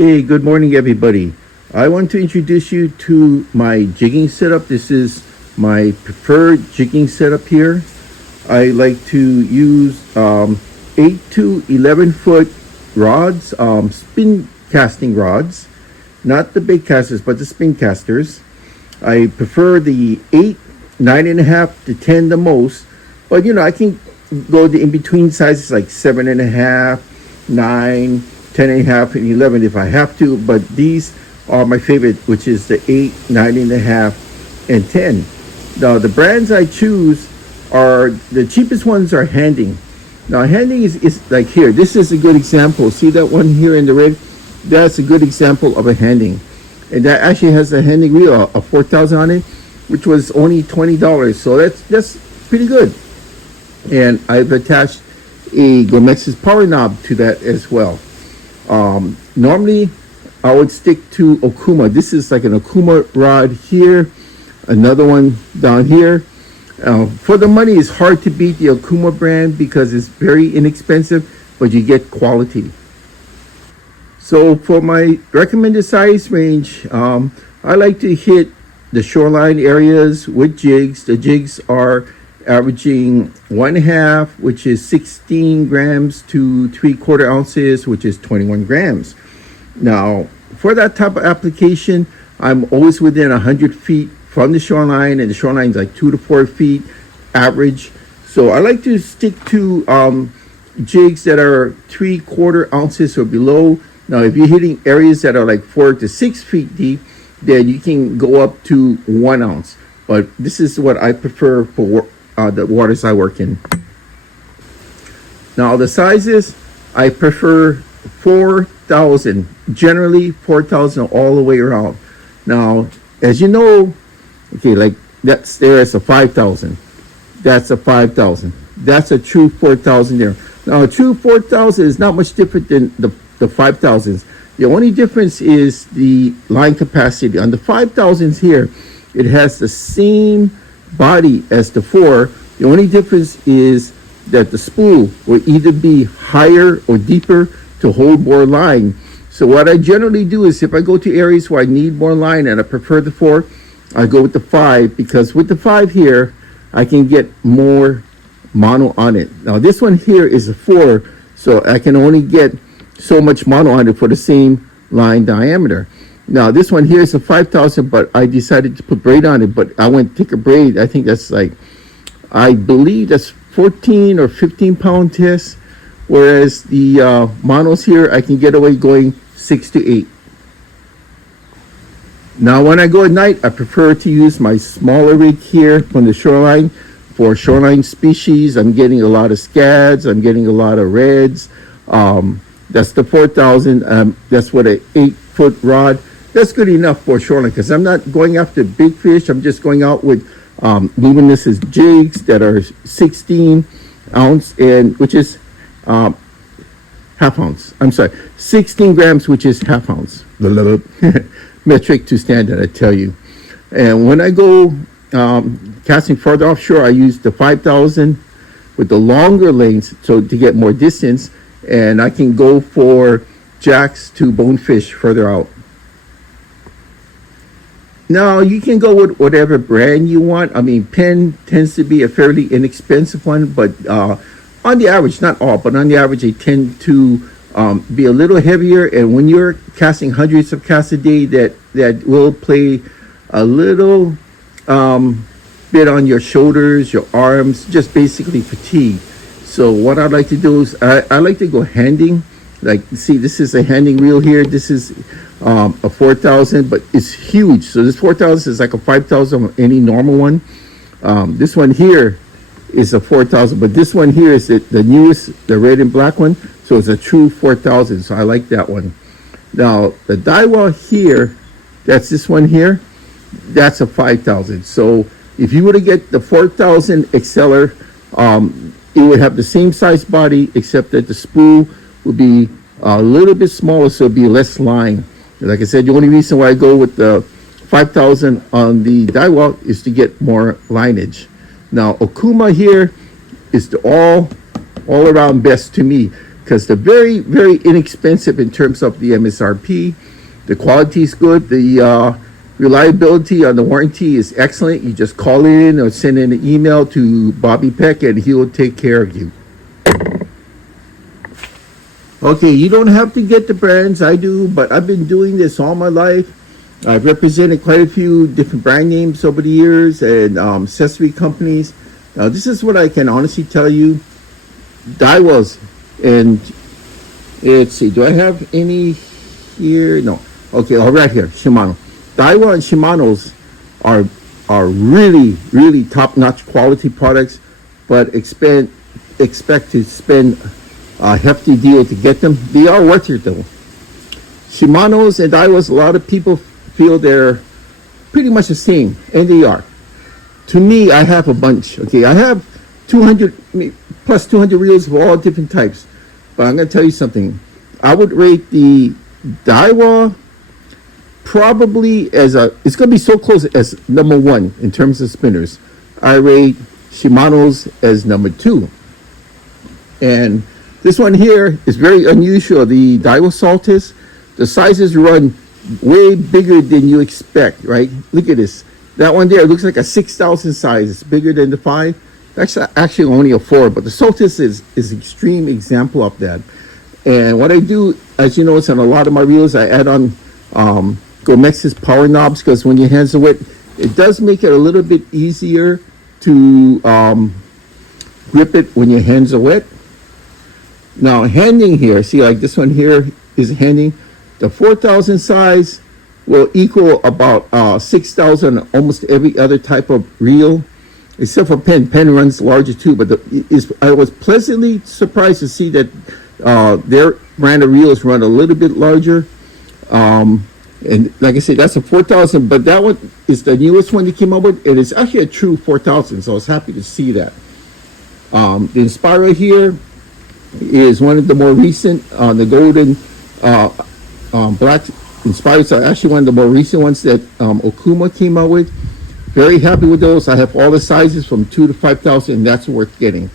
Hey, good morning, everybody. I want to introduce you to my jigging setup. This is my preferred jigging setup here. I like to use 8 to 11 foot rods, spin casting rods, not the big casters, but the spin casters. I prefer the 8, 9.5 to 10 the most, but I can go the in between sizes like 7.5, 9, 10.5, and 11 if I have to, but these are my favorite, which is the 8, 9.5, and 10. Now, the brands I choose are the cheapest ones are Handing. Now, Handing is like here. This is a good example. See that one here in the red? That's a good example of a Handing. And that actually has a Handing reel, a 4,000 on it, which was only $20. So that's pretty good. And I've attached a Gomex's power knob to that as well. Normally I would stick to Okuma. This is like an Okuma rod here, another one down here. For the money, it's hard to beat the Okuma brand because it's very inexpensive, but you get quality. So for my recommended size range, I like to hit the shoreline areas with jigs. The jigs are averaging 1/2, which is 16 grams, to 3/4 ounces, which is 21 grams. Now, for that type of application, I'm always within 100 feet from the shoreline, and the shoreline is like 2 to 4 feet average. So I like to stick to jigs that are 3/4 ounces or below. Now, if you're hitting areas that are like 4 to 6 feet deep, then you can go up to 1 ounce. But this is what I prefer for the waters I work in. Now, the sizes, I prefer 4,000, generally 4,000 all the way around. Now, as you know, okay, like that's there is a 5,000. That's a 5,000. That's a true 4,000 there. Now, a true 4,000 is not much different than the 5,000s. The only difference is the line capacity. On the 5,000s here, it has the same body as the 4. The only difference is that the spool will either be higher or deeper to hold more line. So what I generally do is if I go to areas where I need more line and I prefer the 4, I go with the 5, because with the 5 here, I can get more mono on it. Now this one here is a 4, so I can only get so much mono on it for the same line diameter. Now this one here is a 5,000, but I decided to put braid on it, but I went thicker braid. I think that's like, I believe that's 14 or 15 pound test, whereas the monos here, I can get away going 6 to 8. Now when I go at night, I prefer to use my smaller rig here from the Shoreline for shoreline species. I'm getting a lot of scads, I'm getting a lot of reds. That's the 4,000, that's what an 8-foot rod. That's good enough for shoreline because I'm not going after big fish. I'm just going out with luminous jigs that are 16 ounce, and which is half ounce. I'm sorry, 16 grams, which is half ounce. Metric to standard, I tell you. And when I go casting further offshore, I use the 5,000 with the longer lanes, so to get more distance, and I can go for jacks to bonefish further out. Now, you can go with whatever brand you want. I mean, Penn tends to be a fairly inexpensive one, but on the average, not all, but on the average, they tend to be a little heavier. And when you're casting hundreds of casts a day, that will play a little bit on your shoulders, your arms, just basically fatigue. So what I like to do is I like to go Handing. Like, see, this is a Handing reel here. This is a 4,000, but it's huge. So this 4,000 is like a 5,000 of any normal one. This one here is a 4,000, but this one here is the newest, the red and black one. So it's a true 4,000. So I like that one. Now the Daiwa here, that's this one here. That's a 5,000. So if you were to get the 4,000 Exceller, it would have the same size body, except that the spool would be a little bit smaller, so it'd be less line. Like I said, the only reason why I go with the 5,000 on the Daiwa is to get more lineage. Now Okuma here is the all around best to me, because they're very, very inexpensive in terms of the MSRP. The quality is good. The reliability on the warranty is excellent. You just call in or send in an email to Bobby Peck and he will take care of you. Okay, you don't have to get the brands, I do, but I've been doing this all my life. I've represented quite a few different brand names over the years and accessory companies. Now, this is what I can honestly tell you. Daiwas, and let's see, do I have any here? No. Okay, all right here, Shimano. Daiwa and Shimano's are really, really top-notch quality products, but expect to spend a hefty deal to get them. They are worth it though. Shimano's and Daiwas, a lot of people feel they're pretty much the same, and they are. To me, I have a bunch. Okay, I have 200 plus 200 reels of all different types. But I'm going to tell you something. I would rate the Daiwa probably as it's going to be so close as number 1 in terms of spinners. I rate Shimano's as number 2. And this one here is very unusual. The Daiwa Saltis, the sizes run way bigger than you expect, right? Look at this. That one there looks like a 6,000 size. It's bigger than the 5. That's actually only a 4, but the Saltis is extreme example of that. And what I do, as you notice on a lot of my reels, I add on Gomex's power knobs, because when your hands are wet, it does make it a little bit easier to grip it when your hands are wet. Now, handing here, see, like this one here is handing. The 4,000 size will equal about 6,000 almost every other type of reel, except for Penn. Penn runs larger too, but I was pleasantly surprised to see that their brand of reels run a little bit larger. And like I said, that's a 4,000, but that one is the newest one they came up with, and it's actually a true 4,000, so I was happy to see that. The Inspira here is one of the more recent, the golden black Inspires are actually one of the more recent ones that Okuma came out with. Very happy with those. I have all the sizes from 2 to 5,000, and that's worth getting.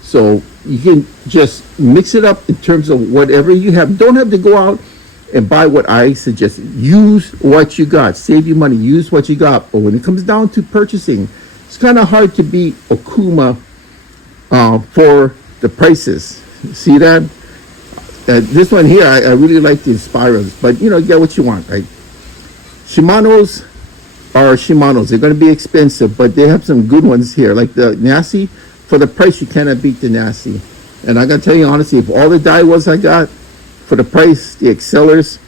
So you can just mix it up in terms of whatever you have. Don't have to go out and buy what I suggest. Use what you got. Save your money. Use what you got. But when it comes down to purchasing, it's kind of hard to beat Okuma for the prices. See that? This one here, I really like the Inspiras, but you know, get what you want, right? Shimano's are Shimano's. They're going to be expensive, but they have some good ones here, like the Nasty. For the price, you cannot beat the Nasty. And I got to tell you honestly, if all the Daiwas I got for the price, the Excellers,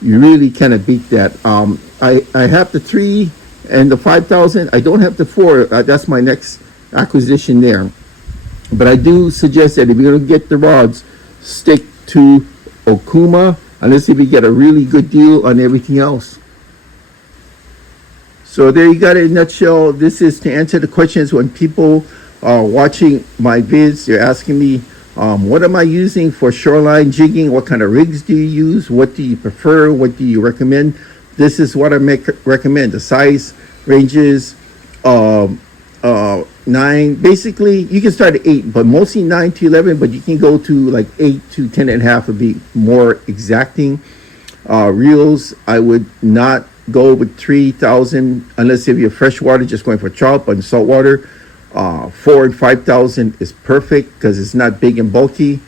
you really cannot beat that. I have the 3 and the 5,000. I don't have the 4. That's my next acquisition there. But I do suggest that if you're going to get the rods, stick to Okuma, unless if you get a really good deal on everything else. So there you got it in a nutshell. This is to answer the questions when people are watching my vids. They're asking me, what am I using for shoreline jigging? What kind of rigs do you use? What do you prefer? What do you recommend? This is what I recommend. The size ranges 9. Basically, you can start at 8, but mostly 9 to 11. But you can go to like 8 to 10 and a half would be more exacting. Reels, I would not go with 3,000 unless if you're freshwater, just going for trout. But in saltwater, 4 and 5,000 is perfect because it's not big and bulky.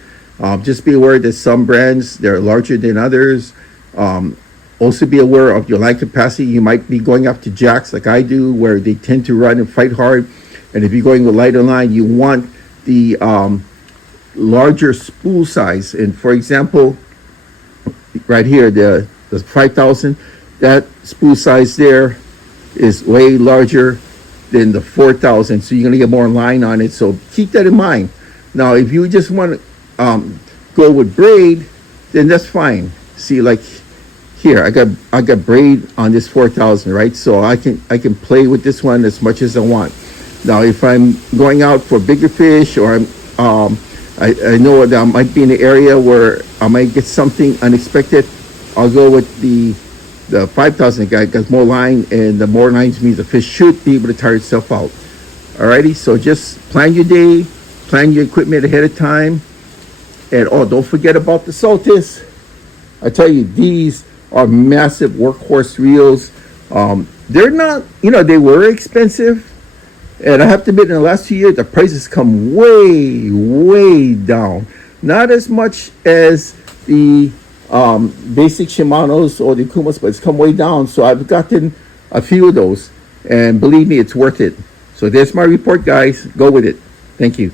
Just be aware that some brands, they're larger than others. Also be aware of your line capacity. You might be going up to jacks like I do, where they tend to run and fight hard. And if you're going with lighter line, you want the larger spool size. And for example, right here, the 5,000, that spool size there is way larger than the 4,000. So you're going to get more line on it. So keep that in mind. Now, if you just want to go with braid, then that's fine. See, like here, I got braid on this 4,000, right? So I can play with this one as much as I want. Now, if I'm going out for bigger fish, or I know that I might be in an area where I might get something unexpected, I'll go with the 5,000 guy, because more line, and the more lines means the fish should be able to tire itself out. Alrighty, so just plan your day, plan your equipment ahead of time, And oh, don't forget about the Saltis. I tell you, these are massive workhorse reels. They're not, they were expensive. And I have to admit, in the last 2 years, the prices come way, way down. Not as much as the basic Shimanos or the Kumas, but it's come way down. So I've gotten a few of those. And believe me, it's worth it. So there's my report, guys. Go with it. Thank you.